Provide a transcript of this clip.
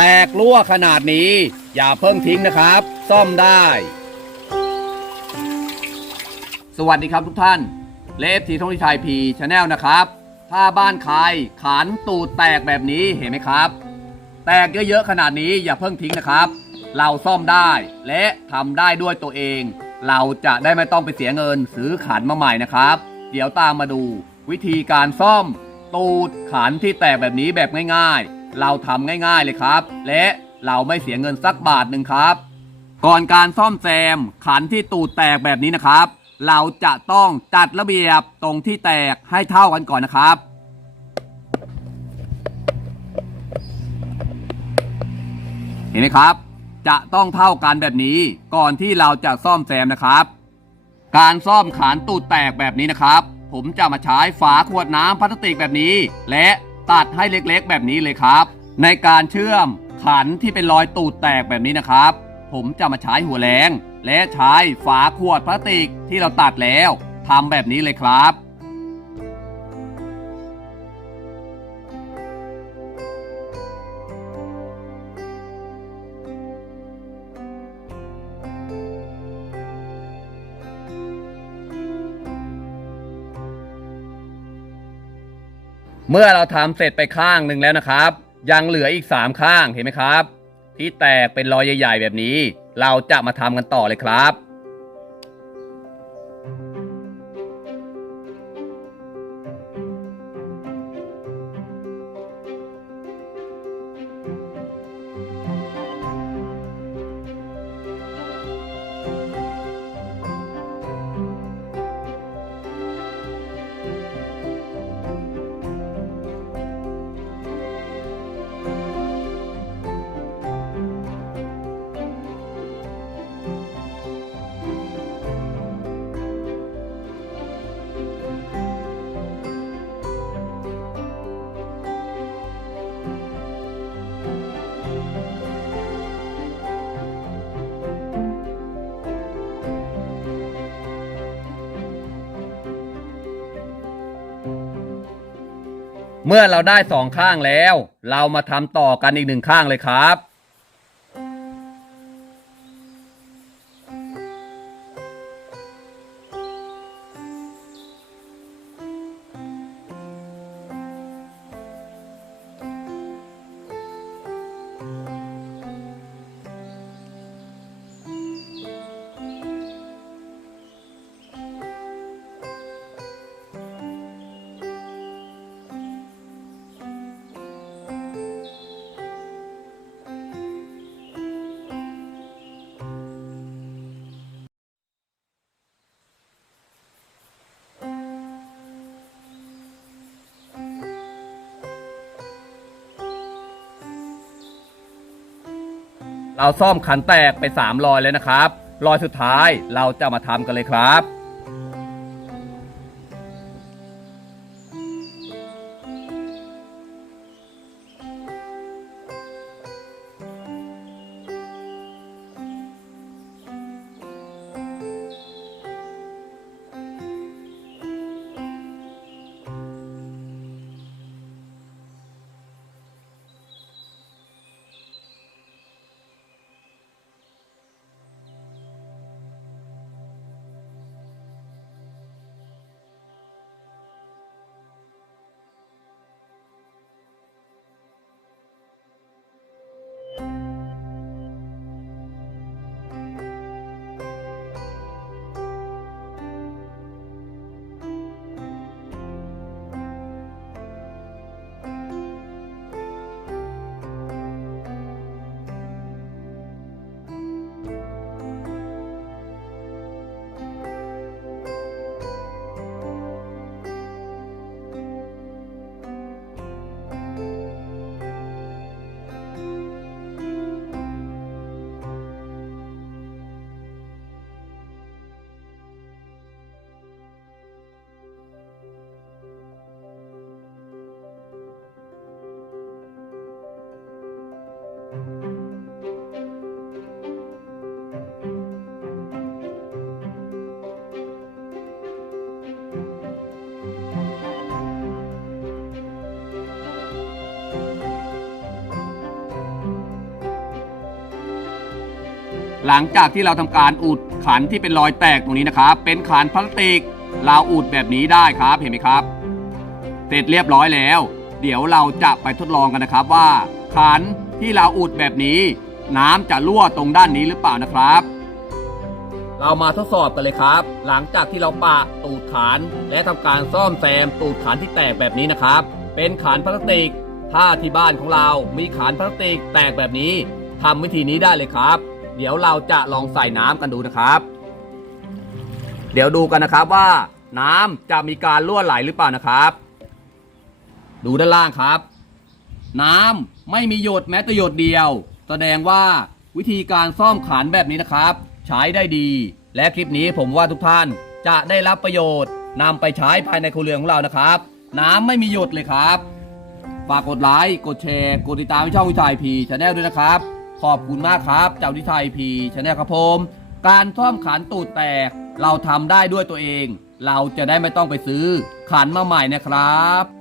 แตกรั่วขนาดนี้ อย่าเพิ่งทิ้งนะครับ ซ่อมได้ สวัสดีครับทุกท่าน เลฟทีท่องที่ไทยพีชาแนลนะครับ ถ้าบ้านใครขันตูดแตกแบบนี้เห็นไหมครับ แตกเยอะๆขนาดนี้อย่าเพิ่งทิ้งนะครับ เราซ่อมได้และทำได้ด้วยตัวเอง เราจะได้ไม่ต้องไปเสียเงินซื้อขันมาใหม่นะครับ เดี๋ยวตามมาดู วิธีการซ่อมตูดขันที่แตกแบบนี้แบบง่ายๆ เราทำง่ายๆเลยครับ และเราไม่เสียเงินสักบาทหนึ่งครับ ก่อนการซ่อมแซมขันที่ตูดแตกแบบนี้นะครับ เราจะต้องจัดระเบียบตรงที่แตกให้เท่ากันก่อนนะครับเห็นไหมครับ จะต้องเท่ากันแบบนี้ก่อนที่เราจะซ่อมแซมนะครับ การซ่อมขานตูดแตกแบบนี้นะครับ ผมจะมาใช้ฝาขวดน้ำพลาสติกแบบนี้ และ ตัดให้เล็กๆ แบบนี้เลยครับ ในการเชื่อมขันที่เป็นรอยตูดแตกแบบนี้นะครับ ผมจะมาใช้หัวแรง และใช้ฝาขวดพลาสติกที่เราตัดแล้วทำแบบนี้เลยครับ เมื่อเราทำเสร็จไปข้างหนึ่งแล้วนะครับ ยังเหลืออีก 3 ข้างเห็นไหมครับ ที่แตกเป็นรอยใหญ่ ๆ แบบนี้ เราจะมาทำกันต่อเลยครับ เมื่อเราได้สองข้างแล้ว เรามาทำต่อกันอีกหนึ่งข้างเลยครับ เราซ่อมขันแตกไป3รอยแล้วนะครับ รอยสุดท้ายเราจะมาทำกันเลยครับ หลังจากที่เราทำการอุดขันที่เป็นรอยแตกตรงนี้นะครับ เป็นขันพลาสติก เราอุดแบบนี้ได้ครับเห็นไหมครับ เสร็จเรียบร้อยแล้ว เดี๋ยวเราจะไปทดลองกันนะครับว่าขัน ที่เราอุดแบบนี้ น้ำจะรั่วตรงด้านนี้หรือเปล่านะครับ เรามาทดสอบกันเลยครับ หลังจากที่เราปะตูดขันและทำการซ่อมแซมตูดขันที่แตกแบบนี้นะครับ เป็นขันพลาสติก ถ้าที่บ้านของเรามีขันพลาสติกแตกแบบนี้ทำวิธีนี้ได้เลยครับ เดี๋ยวเราจะลองใส่น้ำกันดูนะครับ เดี๋ยวดูกันนะครับว่า น้ำจะมีการรั่วไหลหรือเปล่านะครับ ดูด้านล่างครับ น้ำไม่มีหยดแม้แต่หยดเดียว แสดงว่าวิธีการซ่อมขันแบบนี้นะครับ ใช้ได้ดี และคลิปนี้ผมว่าทุกท่านจะได้รับประโยชน์นำไปใช้ภายในครัวเรือนของเรานะครับ น้ำไม่มีหยดเลยครับฝากกดไลค์กดแชร์กดติดตามช่องวิทัยพีชาแนลด้วยนะครับ ขอบคุณมากครับเจ้าวิทัยพีชาแนลครับผมการซ่อมขันตูดแตก เราทำได้ด้วยตัวเอง เราจะได้ไม่ต้องไปซื้อขันมาใหม่นะครับ